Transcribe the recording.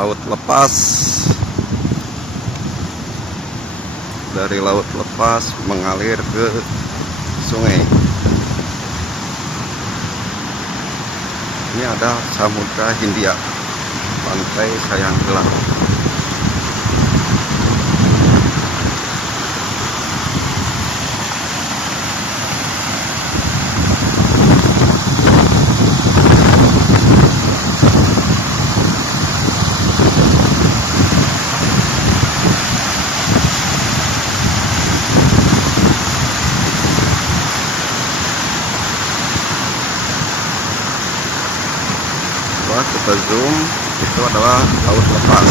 laut lepas. Dari laut lepas mengalir ke sungai. Ini ada Samudra Hindia, pantai Sayang Gelar. Kita zoom, itu adalah laut lepas.